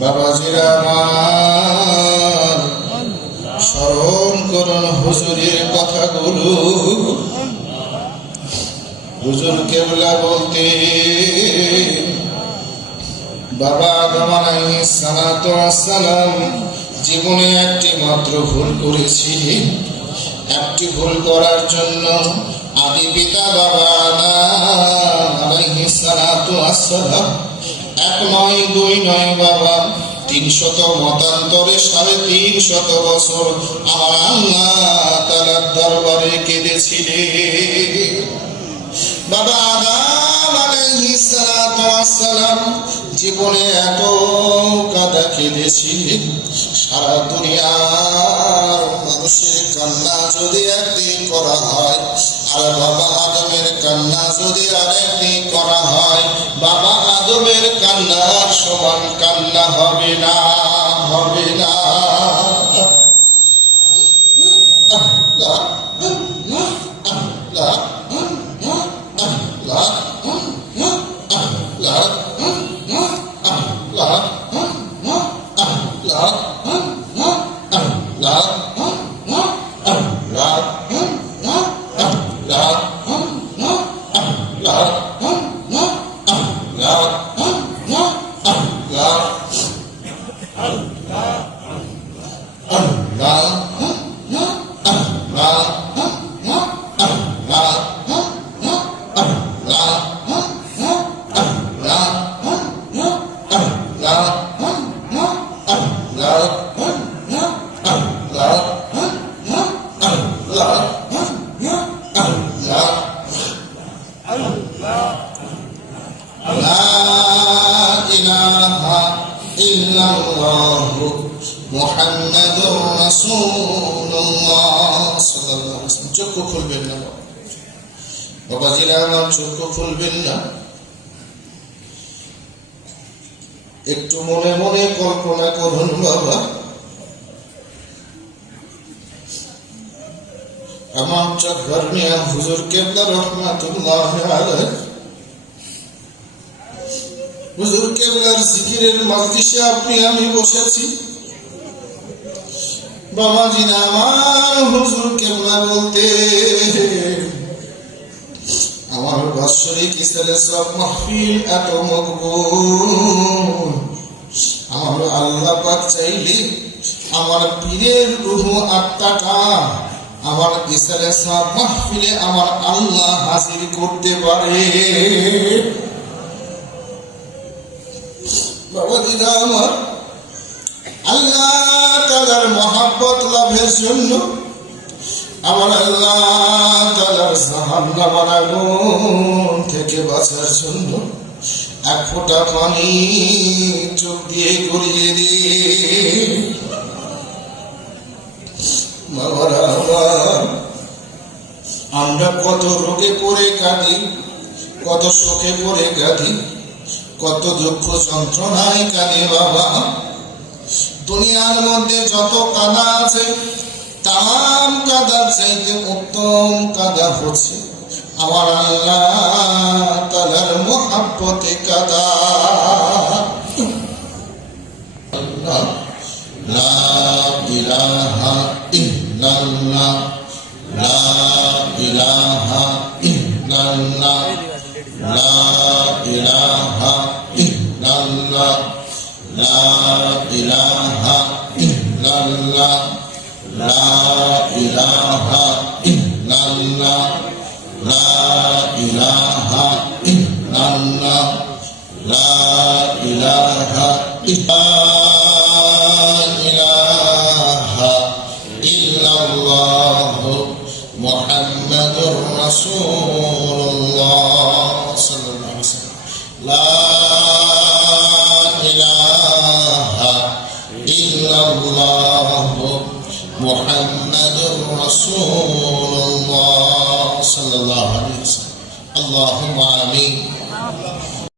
বাবাজিরা আমার, স্মরণ করুন হুজুরের কথাগুলো। হুজুর কেবলা বলতে, বাবা আদম আলাইহিস সালাতু ওয়াস সালাম জীবনে একটি মাত্র ভুল করেছি। একটি ভুল করার জন্য আদি পিতা বাবা আদম আলাইহিস সালাতু ওয়াস সালাম এক নয় দুই নয় বাবা 300 মতান্তরে 350 বছর আমার আল্লাহ তাআলার দরবারে কেঁদেছিলেন। বাবা আদম আলাইহিস সালাতু ওয়াস সালাম জীবনে এত কাঁদা কেঁদেছিলেন, সারা দুনিয়ার মানুষের কান্না যদি একদিন করা হয় আর বাবা আদমের কান্না যদি আরেকদিন করা হয়, বাবা আদমের কান্নার সমান কান্না হবে না, হবে না। চক্ষু খুলবেন না বাবাজিরা আমার, চক্ষু খুলবেন না। একটু মনে মনে কল্পনা করুন বাবা, আমার চক্কর মিয়া হুজুর কেবলা রহমাতুল্লাহ আলাইহি, হুজুর কেবলার জিকিরের মজলিসে আপনি আমি বসেছি। বাবাজিরা আমার, হুজুর কেবলা বলতে আমার বাৎসরিক ছেলে সব মাহফিল এত মকবুল, আমার আল্লাহ পাক চাইলে আমার পীরের রূহ আত্মাটা আমার ইসলে সব মাহফিলে আমার আল্লাহ হাজির করতে পারে। বাবাজিরা আমার, আল্লাহ তাআলার মহব্বত লাভের জন্য, আমার আল্লাহ তাআলার জাহান্নামের আগুন থেকে বাঁচার জন্য এক ফোঁটা পানি চোখ দিয়ে গড়িয়ে দিয়ে বাবারা আমার, আমরা কত রোগে পড়ে কাঁদি, কত শোকে পড়ে কাঁদি, কত দুঃখ যন্ত্রণায় কাঁদি বাবা। দুনিয়ার মধ্যে যত কাঁদা আছে তাম কাঁদার চাইতে উত্তম কাঁদা হচ্ছে আমার আল্লাহ তাআলার মহব্বতে কাঁদা। লা ইলাহা ইল্লাল্লাহ, লা ইলাহা ইল্লাল্লাহ, লা ইলাহা ইল্লাল্লাহ, লা ইলাহা ইল্লাল্লাহ, লা ইলাহা ইল্লাল্লাহ, লা ইলাহা ইল্লাল্লাহ, লা ইলাহা ইল্লাল্লাহ মুহাম্মাদুর রাসূলুল্লাহ সাল্লাল্লাহু আলাইহি ওয়াসাল্লাম। লা ইলাহা ইল্লাল্লাহ মুহাম্মাদুর রাসূলুল্লাহ সাল্লাল্লাহু আলাইহি ওয়াসাল্লাম। আল্লাহুম্মা আমিন।